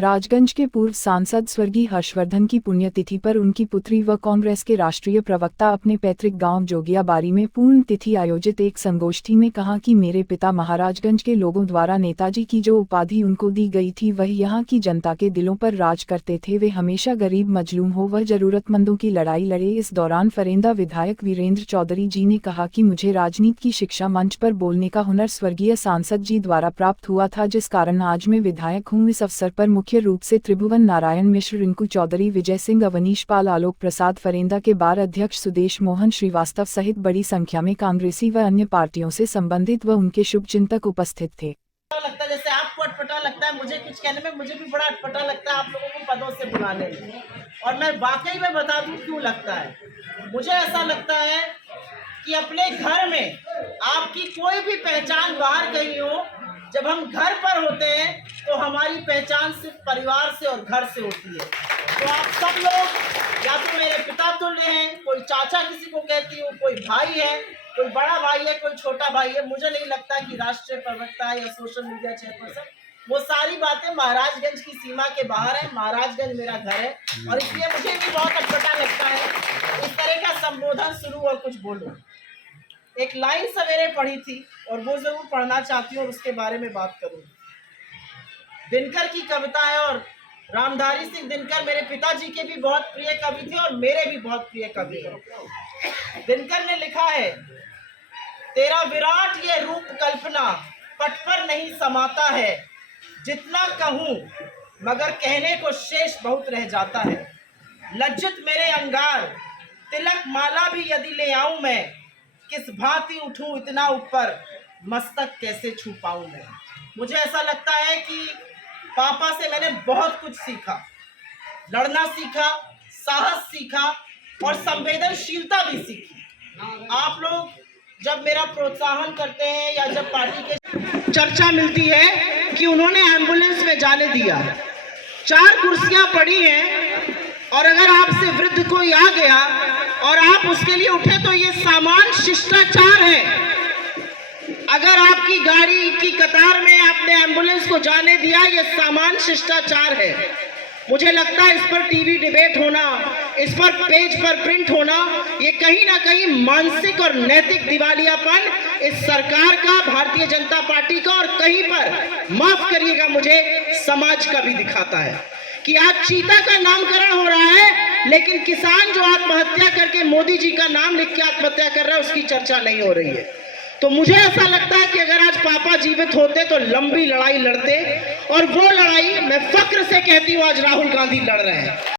महाराजगंज के पूर्व सांसद स्वर्गीय हर्षवर्धन की पुण्यतिथि पर उनकी पुत्री व कांग्रेस के राष्ट्रीय प्रवक्ता अपने पैतृक गांव जोगियाबारी में पूर्ण तिथि आयोजित एक संगोष्ठी में कहा कि मेरे पिता महाराजगंज के लोगों द्वारा नेताजी की जो उपाधि उनको दी गई थी वह यहाँ की जनता के दिलों पर राज करते थे। वे हमेशा गरीब मजलूम हो व जरूरतमंदों की लड़ाई लड़े। इस दौरान फरेंदा विधायक वीरेंद्र चौधरी जी ने कहा कि मुझे राजनीति की शिक्षा मंच पर बोलने का हुनर स्वर्गीय सांसद जी द्वारा प्राप्त हुआ था, जिस कारण आज मैं विधायक हूँ। इस अवसर पर मुख्य रूप से त्रिभुवन नारायण मिश्र, रिंकू चौधरी, विजय सिंह, अवनीश पाल, आलोक प्रसाद, फरेंदा के बार अध्यक्ष सुदेश मोहन श्रीवास्तव सहित बड़ी संख्या में कांग्रेसी व अन्य पार्टियों से संबंधित व उनके शुभचिंतक उपस्थित थे। लगता है जैसे आपको अटपटा लगता है, मुझे कुछ कहने में मुझे भी बड़ा अटपटा लगता है आप लोगों को पदों से बुलाने में। और मैं वाकई में बता दूं क्यों लगता है। मुझे ऐसा लगता है कि अपने घर में आपकी कोई भी पहचान बाहर कहीं हो, जब हम घर पर होते हैं तो हमारी पहचान सिर्फ परिवार से और घर से होती है। तो आप सब लोग या तो मेरे पिता तुल्य हैं, कोई चाचा किसी को कहती हूँ, कोई भाई है, कोई बड़ा भाई है, कोई छोटा भाई है। मुझे नहीं लगता कि राष्ट्रीय प्रवक्ता या सोशल मीडिया चेयरपर्सन, वो सारी बातें महाराजगंज की सीमा के बाहर है। महाराजगंज मेरा घर है और इसलिए मुझे भी बहुत अटपटा लगता है इस तरह का संबोधन शुरू और कुछ बोलूं। एक लाइन सवेरे पढ़ी थी और वो जरूर पढ़ना चाहती हूँ और उसके बारे में बात करूँ। दिनकर की कविता है और रामधारी सिंह दिनकर मेरे पिताजी के भी बहुत प्रिय कवि थे और मेरे भी बहुत प्रिय कवि हैं। दिनकर ने लिखा है, तेरा विराट ये रूप कल्पना पट पर नहीं समाता है, जितना कहूँ मगर कहने को शेष बहुत रह जाता है। लज्जित मेरे अंगार तिलक माला भी यदि ले आऊं मैं, किस भांति उठूं इतना ऊपर, मस्तक कैसे छू पाऊं मैं। मुझे ऐसा लगता है कि पापा से मैंने बहुत कुछ सीखा, लड़ना सीखा, साहस सीखा और संवेदनशीलता भी सीखी। आप लोग जब मेरा प्रोत्साहन करते हैं या जब पार्टी के चर्चा मिलती है कि उन्होंने एम्बुलेंस में जाने दिया, 4 कुर्सियां पड़ी हैं और अगर आपसे वृद्ध कोई आ गया और आप उसके लिए उठे तो ये सामान्य शिष्टाचार है। अगर आपकी गाड़ी की कतार में आपने एम्बुलेंस को जाने दिया, ये सामान्य शिष्टाचार है। मुझे लगता है इस पर टीवी डिबेट होना, इस पर पेज पर प्रिंट होना, ये कहीं ना कहीं मानसिक और नैतिक दिवालियापन इस सरकार का, भारतीय जनता पार्टी का और कहीं पर, माफ करिएगा मुझे, समाज का भी दिखाता है कि आज चीता का नामकरण हो रहा है लेकिन किसान जो आत्महत्या करके मोदी जी का नाम लिख के आत्महत्या कर रहा है उसकी चर्चा नहीं हो रही है। तो मुझे ऐसा लगता है कि अगर आज पापा जीवित होते तो लंबी लड़ाई लड़ते और वो लड़ाई मैं फक्र से कहती हूँ आज राहुल गांधी लड़ रहे हैं।